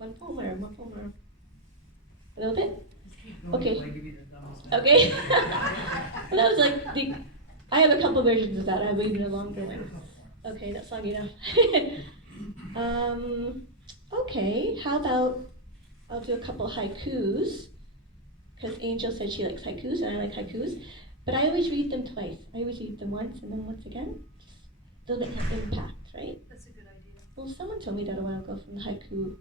One poem or more poem or a little bit? No, Okay. I give you the thumbs down. Okay. Well, that was like I have a couple versions of that. I have even a longer one. Okay, that's long enough. Okay, how about I'll do a couple haikus, because Angel said she likes haikus and I like haikus, but I always read them twice. I always read them once and then once again. Just a little bit of impact, right? That's a good idea. Well, someone told me that a while ago from the Haiku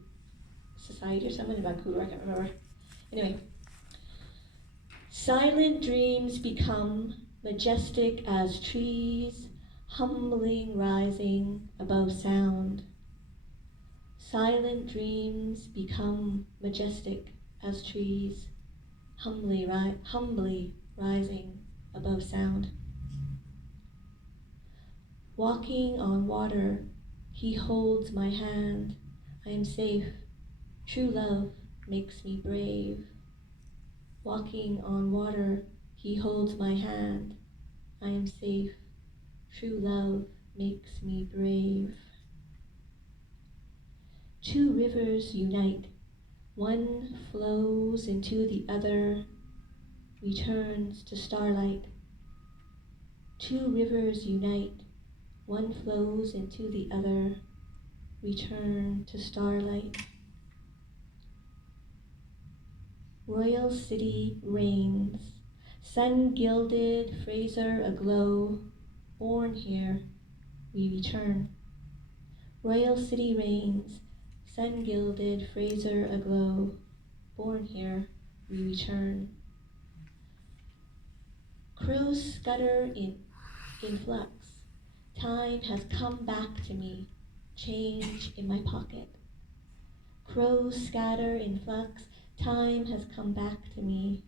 Society or someone in Vancouver, I can't remember. Anyway. Silent dreams become majestic as trees, humbling rising above sound. Silent dreams become majestic as trees, humbly rising above sound. Walking on water, he holds my hand. I am safe. True love makes me brave. Walking on water, he holds my hand. I am safe. True love makes me brave. Two rivers unite. One flows into the other, returns to starlight. Two rivers unite. One flows into the other, return to starlight. Royal City reigns, sun-gilded Fraser aglow, born here, we return. Royal City reigns, sun-gilded Fraser aglow, born here, we return. Crows scutter in flux, time has come back to me, change in my pocket. Crows scatter in flux, time has come back to me,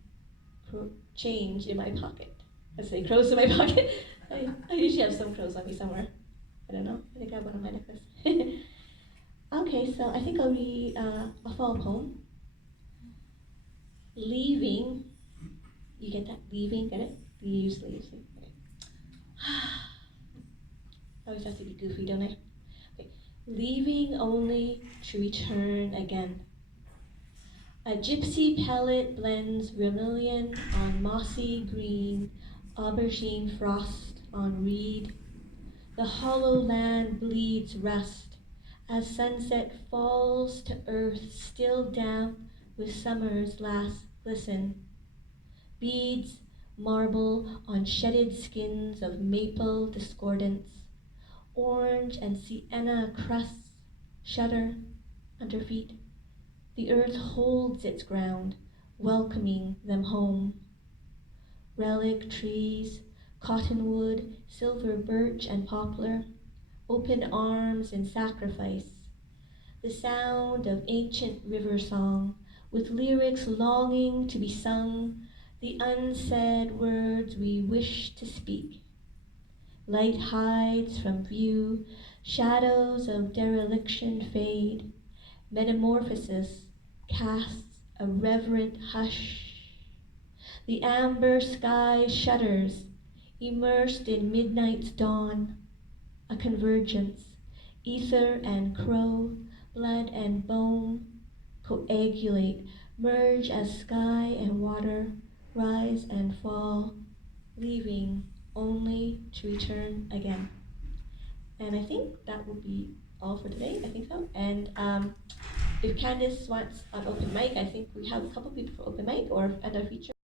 change in my pocket. I say crows in my pocket. I usually have some crows on me somewhere. I don't know. I think I have one on my necklace. Okay, so I think I'll read a fall poem. Leaving. You get that? Leaving, get it? Leaves. Okay. I always have to be goofy, don't I? Okay. Leaving only to return again. A gypsy pellet blends vermilion on mossy green, aubergine frost on reed. The hollow land bleeds rust as sunset falls to earth still damp with summer's last glisten. Beads marble on shedded skins of maple discordance. Orange and sienna crusts shudder under feet. The earth holds its ground, welcoming them home. Relic trees, cottonwood, silver birch and poplar, open arms in sacrifice. The sound of ancient river song, with lyrics longing to be sung, the unsaid words we wish to speak. Light hides from view, shadows of dereliction fade. Metamorphosis casts a reverent hush. The amber sky shudders, immersed in midnight's dawn. A convergence, ether and crow, blood and bone, coagulate, merge as sky and water rise and fall, leaving only to return again. And I think that will be all for today. I think so. And if Candice wants an open mic, I think we have a couple people for open mic or another feature.